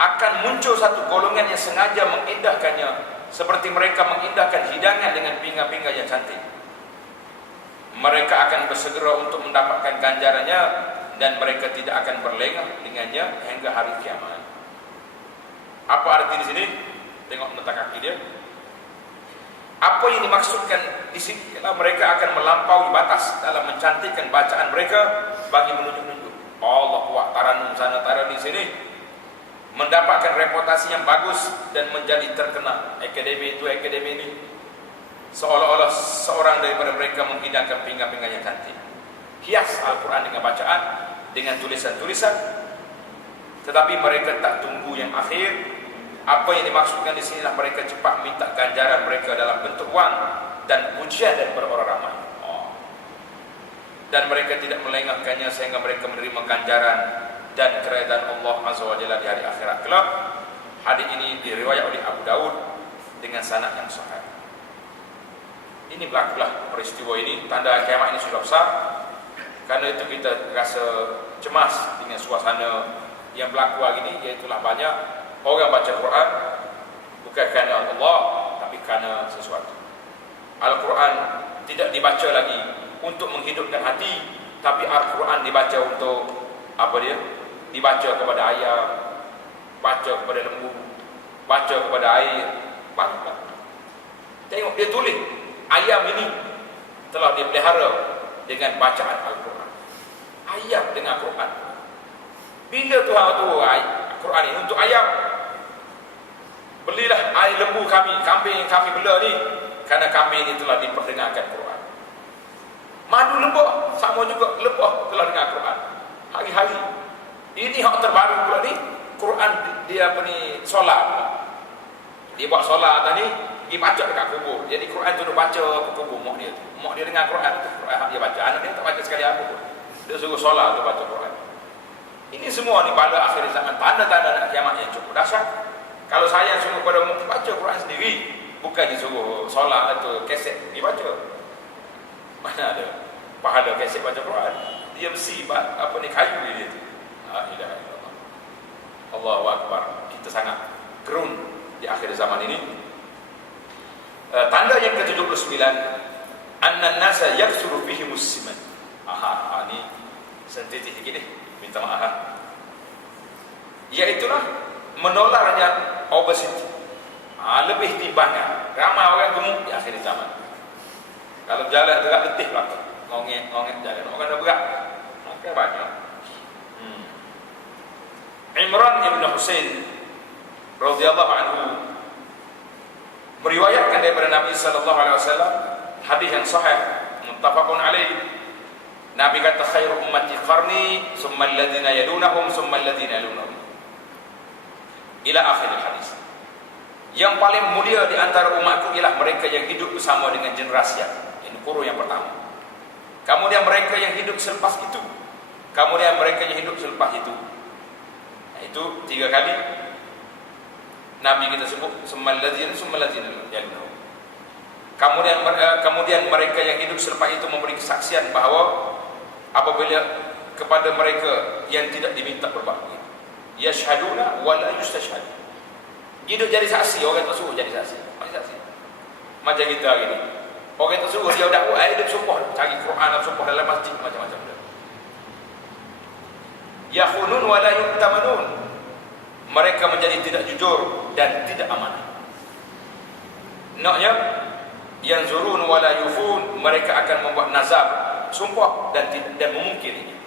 akan muncul satu golongan yang sengaja mengindahkannya seperti mereka mengindahkan hidangan dengan pinggan-pinggan yang cantik. Mereka akan bersegera untuk mendapatkan ganjarannya, dan mereka tidak akan berlengah dengannya hingga hari kiamat. Apa arti di sini? Tengok letak kaki dia. Apa yang dimaksudkan di sini ialah mereka akan melampaui batas dalam mencantikkan bacaan mereka bagi menunjuk-nunjuk. Allah kuat, taranum sana taranum di sini, mendapatkan reputasi yang bagus dan menjadi terkenal. Akademi itu akademi ini, seolah-olah seorang daripada mereka menghidangkan pinggan-pinggan yang cantik, hias Al-Quran dengan bacaan, dengan tulisan-tulisan. Tetapi mereka tak tunggu yang akhir. Apa yang dimaksudkan di sinilah mereka cepat minta ganjaran mereka dalam bentuk wang dan pujian daripada orang ramai. Dan mereka tidak melengahkannya sehingga mereka menerima ganjaran dan keredaan Allah Azza wa Jalla di hari akhirat kelak. Hadis ini diriwayatkan oleh Abu Daud dengan sanad yang sahih. Ini berlakulah peristiwa ini, tanda kiamat ini sudah besar. Karena itu kita rasa cemas dengan suasana yang berlaku hari ini, iaitulah banyak orang baca Quran bukan kerana Allah, tapi kerana sesuatu. Al-Quran tidak dibaca lagi untuk menghidupkan hati, tapi Al-Quran dibaca untuk apa dia? Dibaca kepada ayam, baca kepada lembu, baca kepada air. Banyak. Tengok dia tulis, ayam ini telah dipelihara dengan bacaan Al-Quran. Ayam dengan Quran. Bila Tuhan tu Al-Quran ini untuk ayam? Belilah air lembu kami, kambing yang kami bela ni, kerana kambing ini telah diperdengarkan Quran. Madu lebah, sama juga lebah telah dengar Quran hari-hari. Ini hak terbaru pula ni, Quran dia apa ni, solat pula. Dia buat solat tadi, pergi baca dekat kubur. Jadi Quran tu dia baca ke kubur mak dia. Mak dia dengar Quran tu, Quran dia baca. Anak dia tak baca sekali apa pun. Dia suruh solat tu baca Quran. Ini semua ni pada akhir zaman, tanda-tanda nak kiamat yang cukup dahsyat. Kalau saya suruh pada umat baca Quran sendiri, bukan disuruh solat atau kaset dibaca. Mana ada pahala kaset baca Quran? Dia besi apa ni, kayu dia tu. La ilaha illallah. Allahu akbar. Kita sangat gerun di akhir zaman ini. Tanda yang ke-79, anna an-nasa yaksuru fihi musliman. Ni sensitif sikit ni, minta maaf. Iaitulah menularnya obesiti. Lebih timbangan. Ramai orang gemuk di akhir zaman. Kalau jalan gerak letih belakang, ngongek jalan. Orang dah berat, maka banyak. Imran ibn Husain radhiyallahu anhu meriwayatkan daripada Nabi sallallahu alaihi wasallam hadis yang sahih muttafaqun alaih. Nabi kata khairu ummati qarni summa alladhina yalunahum summa alladhina yalunahum ila akhir hadis. Yang paling mulia di antara umatku ialah mereka yang hidup bersama dengan generasi ini kurun yang pertama. Kemudian mereka yang hidup selepas itu. Kemudian mereka yang hidup selepas itu. Itu 3 kali Nabi kita sebut summa alladhina yalunahum. Kemudian mereka yang hidup selepas itu memberi kesaksian bahawa apabila kepada mereka yang tidak diminta berbuat begitu, yashhaduna wa la yustashhadu, hidup jadi saksi, orang tak suruh jadi saksi. Macam kita hari ni, orang tak suruh dia dakwah, hidup sumpah, cari Quran dan sumpah dalam masjid, macam-macam dia. Yakhunun wa la yu'tamanun, mereka menjadi tidak jujur dan tidak amanah. Naknya yanzurun wa la yufun, mereka akan membuat nazar, sumpah dan memungkirinya.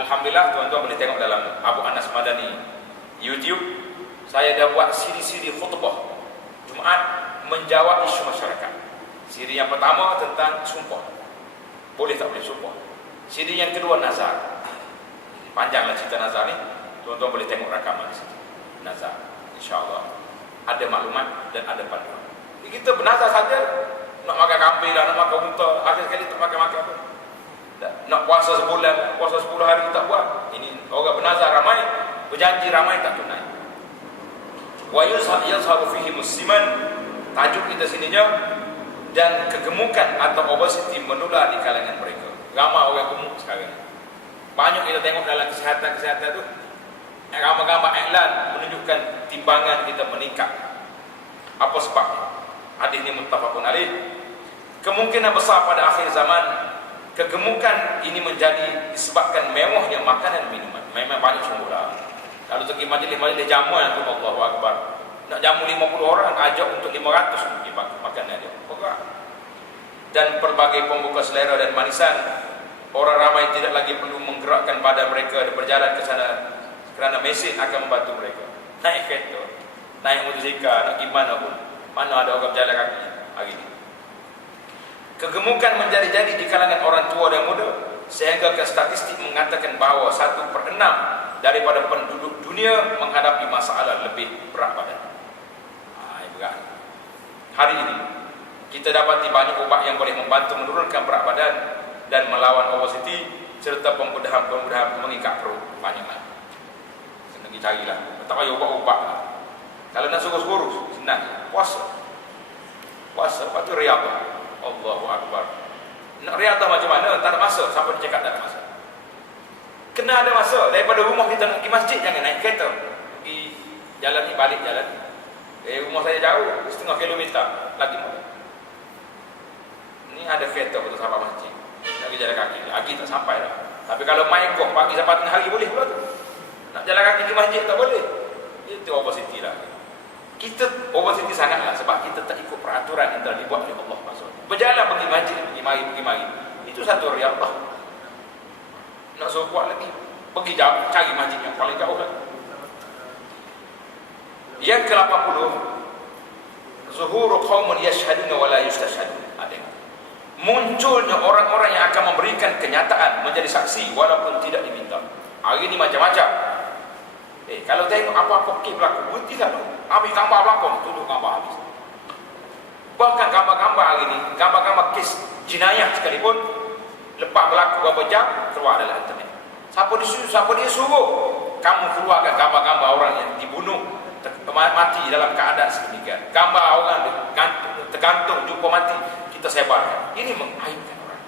Alhamdulillah tuan-tuan boleh tengok dalam Abu Anas Madani YouTube, saya dah buat siri-siri khutbah Jumaat menjawab isu masyarakat. Siri yang pertama tentang sumpah, boleh tak boleh sumpah. Siri yang kedua nazar. Panjanglah cerita nazar ni, tuan-tuan boleh tengok rakaman di situ. Nazar, insya-Allah ada maklumat dan ada panduan. Kita bernazar saja, nak makan kambing dah, nak makan unta, akhir sekali tak makan pun. Nak puasa sebulan, puasa 10 hari tak buat. Ini orang bernazar ramai, berjanji ramai tak tunai. Wa yazharu fihi musliman, tajuk kita sininya, dan kegemukan atau obesiti menular di kalangan mereka. Ramai orang gemuk sekarang. Banyak kita tengok dalam kesihatan tu, gambar-gambar iklan menunjukkan timbangan kita meningkat. Apa sebabnya? Hadis ini muttafaqun alaih. Kemungkinan besar pada akhir zaman kegemukan ini menjadi disebabkan mewahnya makanan minuman. Memang banyak semula. Kalau pergi majlis-majlis jamuan tu, Allahu akbar, nak jamu 50 orang, ajak untuk 500 mungkin makanan dia. Dan pelbagai pembuka selera dan manisan. Orang ramai tidak lagi perlu menggerakkan badan mereka dan berjalan ke sana kerana mesin akan membantu mereka. Naik kereta, naik motosikal, nak pergi mana pun. Mana ada orang berjalan kaki hari ini. Kegemukan menjadi-jadi di kalangan orang tua dan muda, sehingga statistik mengatakan bahawa 1/6 daripada penduduk dunia menghadapi masalah lebih berat badan. Berat. Hari ini kita dapati banyak ubat yang boleh membantu menurunkan berat badan dan melawan obesiti serta pembedahan mengikat perut. Banyaklah. Kena pergi carilah. Tak payah ubat-ubat lah. Kalau nak kurus, senang. Puasa, lepas tu riyadhah. Allahu akbar. Nak riyadhah macam mana? Tak ada masa. Siapa dia cakap tak ada masa? Kena ada masa. Daripada rumah kita nak pergi masjid, jangan naik kereta. Pergi jalan ni, balik jalan. Rumah saya jauh, 1/2 kilometer. Lagi mana? Ni ada kereta betul sampai masjid. Nak pergi jalan kaki, lagi tak sampai dah. Tapi kalau main golf pagi sampai tengah hari boleh pula tu. Nak jalan kaki ke masjid tak boleh. Itu obesiti lah. Kita obesiti sangatlah sebab kita tak ikut peraturan yang telah dibuat oleh Allah maksudnya. Berjalan pergi masjid, pergi mari. Itu satu riyadhah. Nak suruh buat lagi, pergi jauh, cari masjid yang paling jauh lah. Yang ke-80, zuhuru qaumun yashhaduna wa la yustashhadun. Munculnya orang-orang yang akan memberikan kenyataan, menjadi saksi walaupun tidak diminta. Hari ini macam-macam. Kalau tengok apa-apa kes berlaku, berhentilah dulu. Habis gambar berlaku, tutup gambar habis. Bahkan gambar-gambar hari ini, gambar-gambar kes jenayah sekalipun, lepas berlaku beberapa jam, keluar dalam internet. Siapa dia suruh kamu keluarkan gambar-gambar orang yang dibunuh, mati dalam keadaan sedemikian. Gambar orang tergantung, jumpa mati, kita sebarkan. Ini mengaibkan orang.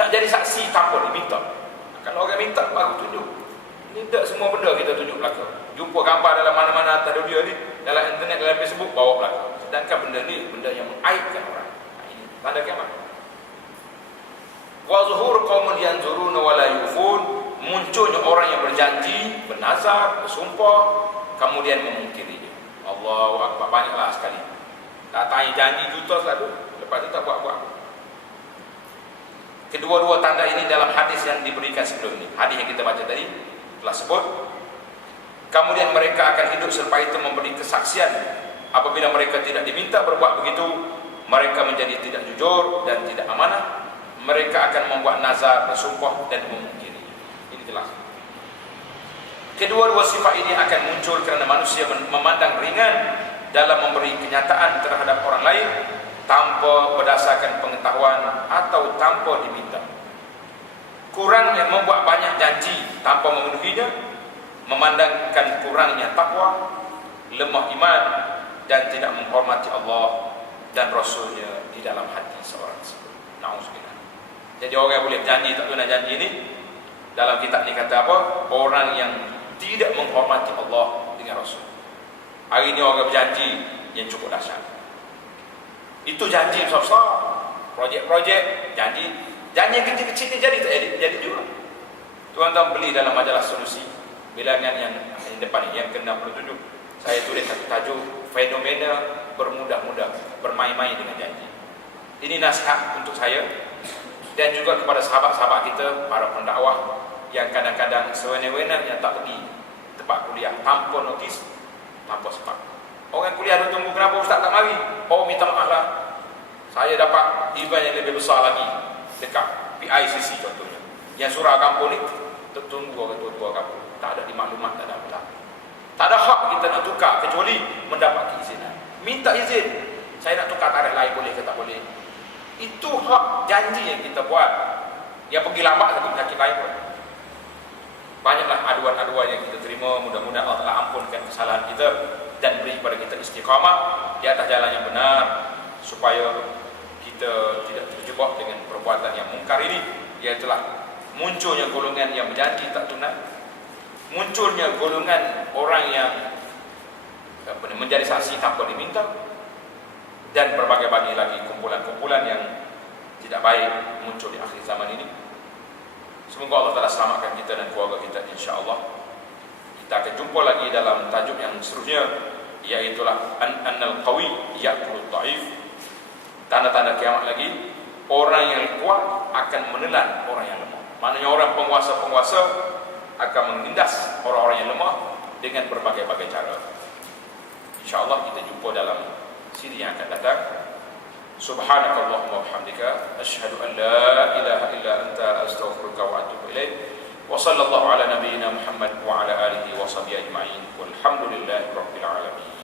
Nak jadi saksi tanpa diminta. Kalau orang minta, baru tunjuk. Ini tak semua benda kita tunjuk belakang. Jumpa gambar dalam mana-mana atas dunia ni, dalam internet, dalam Facebook, bawa belakang. Sedangkan benda ni, benda yang mengaibkan orang. Ini tanda kiamat. Wa zuhur qaumun yanzuruna wa la yufun, munculnya orang yang berjanji, bernazar, bersumpah, kemudian memungkirinya. Allahu akbar, banyaklah sekali. Tak tanya janji juta selalu, lepas itu tak buat-buat. Kedua-dua tanda ini dalam hadis yang diberikan sebelum ini. Hadis yang kita baca tadi telah sebut. Kemudian mereka akan hidup selepas itu memberi kesaksian. Apabila mereka tidak diminta berbuat begitu, mereka menjadi tidak jujur dan tidak amanah. Mereka akan membuat nazar, bersumpah dan memungkiri. Ini jelas. Kedua-dua sifat ini akan muncul kerana manusia memandang ringan dalam memberi kenyataan terhadap orang lain tanpa berdasarkan pengetahuan atau tanpa diminta. Kurangnya membuat banyak janji tanpa memenuhinya, memandangkan kurangnya takwa, lemah iman dan tidak menghormati Allah dan Rasulnya di dalam hati seorang tersebut. Na'udzubillah. Jadi orang yang boleh janji tak tunai janji ini, dalam kitab ni kata apa? Orang yang tidak menghormati Allah dengan Rasul. Hari ini orang berjanji yang cukup dahsyat. Itu janji besar-besar, projek-projek, janji yang kecil-kecil ni jadi juga. Tuan-tuan beli dalam majalah Solusi, bilangan yang depan ni, yang ke-67, saya tulis satu tajuk, fenomena bermudah-mudah bermain-main dengan janji. Ini nasihat untuk saya dan juga kepada sahabat-sahabat kita, para pendakwah yang kadang-kadang sewenang-wenang yang tak pergi tempat kuliah tanpa notis, tanpa sebab. Orang kuliah dia tunggu, kenapa ustaz tak mari? Oh, minta maaf lah, saya dapat event yang lebih besar lagi dekat PICC contohnya. Yang surah kampung ni tertunggu orang tua-tua kampung, tak ada di maklumat, tak ada apa. Tak ada hak kita nak tukar kecuali mendapat keizinan. Minta izin, saya nak tukar tarikh lain, boleh ke tak boleh? Itu hak janji yang kita buat. Yang pergi lambat satu penyakit lain pun. Banyaklah aduan-aduan yang kita terima. Mudah-mudahan Allah telah ampunkan kesalahan kita dan beri kepada kita istiqamah di atas jalan yang benar, supaya kita tidak terjebak dengan perbuatan yang mungkar ini, iaitulah munculnya golongan yang berjanji tak tunai, munculnya golongan orang yang menjadi saksi tanpa diminta, dan berbagai-bagai lagi kumpulan-kumpulan yang tidak baik muncul di akhir zaman ini. Semoga Allah Ta'ala selamatkan kita dan keluarga kita, insya-Allah. Kita akan jumpa lagi dalam tajuk yang seterusnya, iaitulah annal qawi ya'kulu dhaif. Tanda-tanda kiamat lagi, orang yang kuat akan menelan orang yang lemah. Maknanya orang penguasa-penguasa akan menindas orang-orang yang lemah dengan berbagai-bagai cara. Insya-Allah kita jumpa dalam siri yang akan datang. Subhanakallahumma wa bihamdika asyhadu an la ilaha illa anta astaghfiruka wa atubu ilaik. Wa sallallahu ala nabiyyina Muhammad wa ala alihi wa sahbihi ajma'in. Walhamdulillahi rabbil alamin.